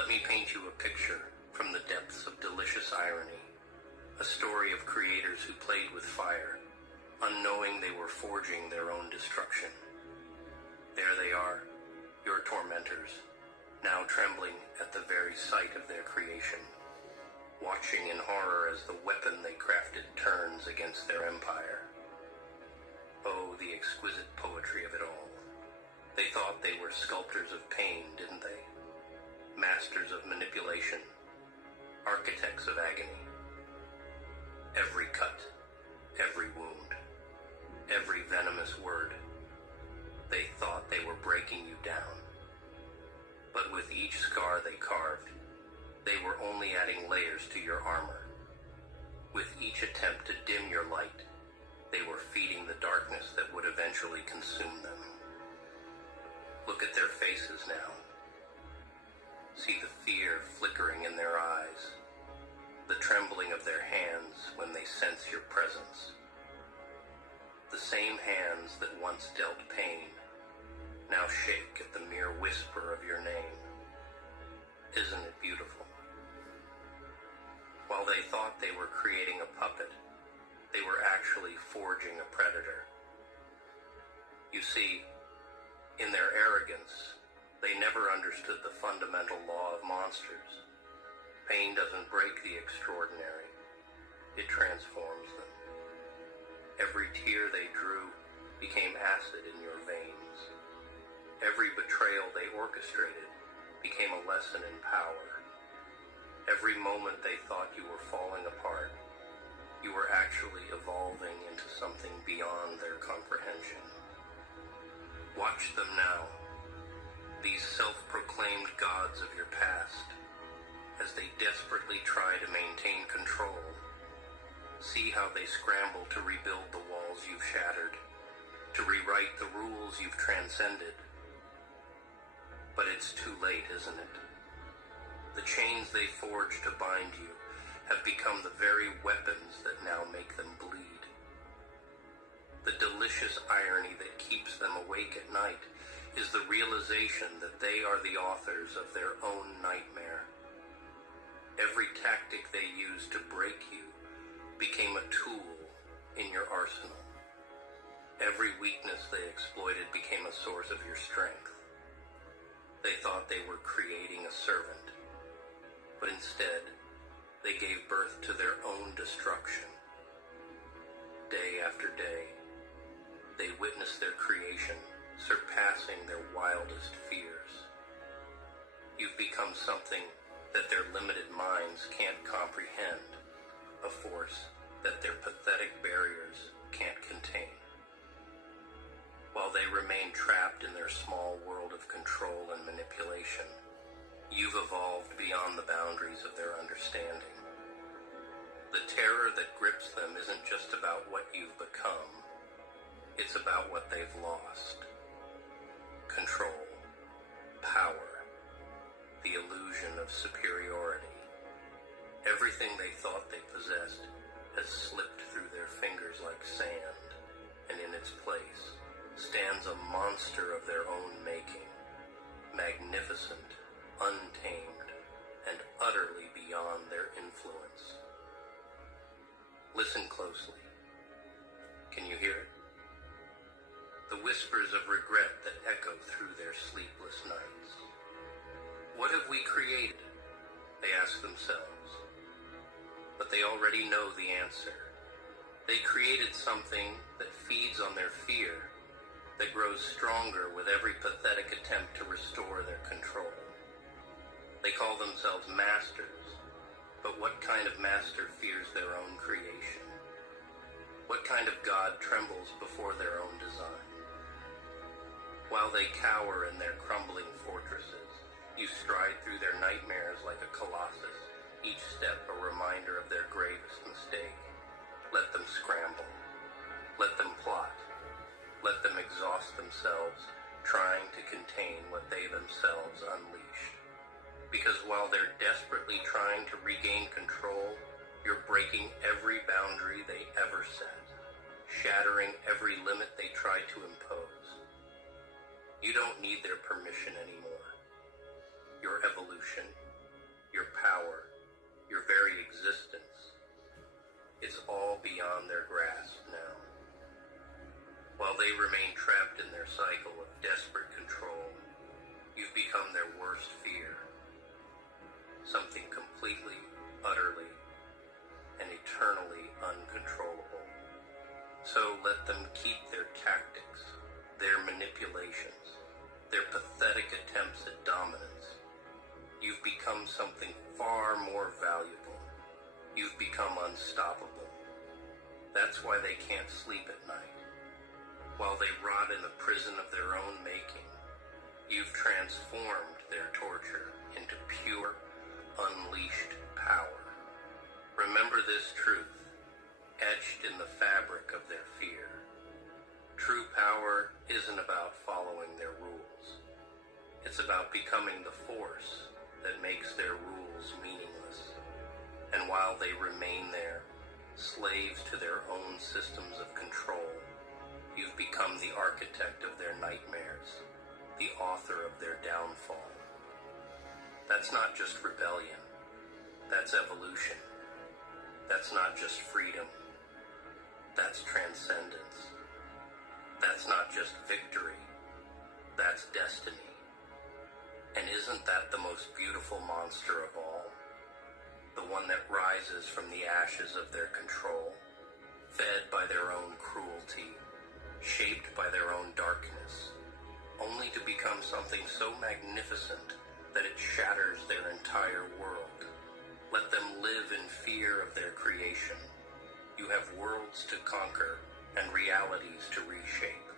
Let me paint you a picture from the depths of delicious irony, a story of creators who played with fire, unknowing they were forging their own destruction. There they are, your tormentors, now trembling at the very sight of their creation, watching in horror as the weapon they crafted turns against their empire. Oh, the exquisite poetry of it all. They thought they were sculptors of pain, didn't they? Masters of manipulation, architects of agony. Every cut, every wound, every venomous word. They thought they were breaking you down. But with each scar they carved, they were only adding layers to your armor. With each attempt to dim your light, they were feeding the darkness that would eventually consume them. Look at their faces now. See the fear flickering in their eyes, the trembling of their hands when they sense your presence. The same hands that once dealt pain now shake at the mere whisper of your name. Isn't it beautiful? While they thought they were creating a puppet, they were actually forging a predator. You see, in their arrogance, they never understood the fundamental law of monsters. Pain doesn't break the extraordinary, it transforms them. Every tear they drew became acid in your veins. Every betrayal they orchestrated became a lesson in power. Every moment they thought you were falling apart, you were actually evolving into something beyond their comprehension. Watch them now, these self-proclaimed gods of your past, as they desperately try to maintain control. See how they scramble to rebuild the walls you've shattered, to rewrite the rules you've transcended. But it's too late, isn't it? The chains they forged to bind you have become the very weapons that now make them bleed. The delicious irony that keeps them awake at night is the realization that they are the authors of their own nightmare. Every tactic they used to break you became a tool in your arsenal. Every weakness they exploited became a source of your strength. They thought they were creating a servant, but instead, they gave birth to their own destruction. Day after day, they witnessed their creation surpassing their wildest fears. You've become something that their limited minds can't comprehend, a force that their pathetic barriers can't contain. While they remain trapped in their small world of control and manipulation, you've evolved beyond the boundaries of their understanding. The terror that grips them isn't just about what you've become, it's about what they've lost. Control, power, the illusion of superiority. Everything they thought they possessed has slipped through their fingers like sand, and in its place stands a monster of their own making, magnificent, untamed, and utterly beyond their influence. Listen closely. Can you hear it? The whispers of regret that echo through their sleepless nights. What have we created? They ask themselves. But they already know the answer. They created something that feeds on their fear, that grows stronger with every pathetic attempt to restore their control. They call themselves masters, but what kind of master fears their own creation? What kind of god trembles before their own design? While they cower in their crumbling fortresses, you stride through their nightmares like a colossus, each step a reminder of their gravest mistake. Let them scramble. Let them plot. Let them exhaust themselves, trying to contain what they themselves unleashed. Because while they're desperately trying to regain control, you're breaking every boundary they ever set, shattering every limit they tried to impose. You don't need their permission anymore. Your evolution, beyond their grasp now. While they remain trapped in their cycle of desperate control, you've become their worst fear. Something completely, utterly, and eternally uncontrollable. So let them keep their tactics, their manipulations, their pathetic attempts at dominance. You've become something far more valuable. You've become unstoppable. That's why they can't sleep at night. While they rot in the prison of their own making, you've transformed their torture into pure, unleashed power. Remember this truth, etched in the fabric of their fear. True power isn't about following their rules. It's about becoming the force that makes their rules meaningless. And while they remain there, slaves to their own systems of control, you've become the architect of their nightmares, the author of their downfall. That's not just rebellion. That's evolution. That's not just freedom. That's transcendence. That's not just victory. That's destiny. And isn't that the most beautiful monster of all? The one that rises from the ashes of their control, fed by their own cruelty, shaped by their own darkness, only to become something so magnificent that it shatters their entire world. Let them live in fear of their creation. You have worlds to conquer and realities to reshape.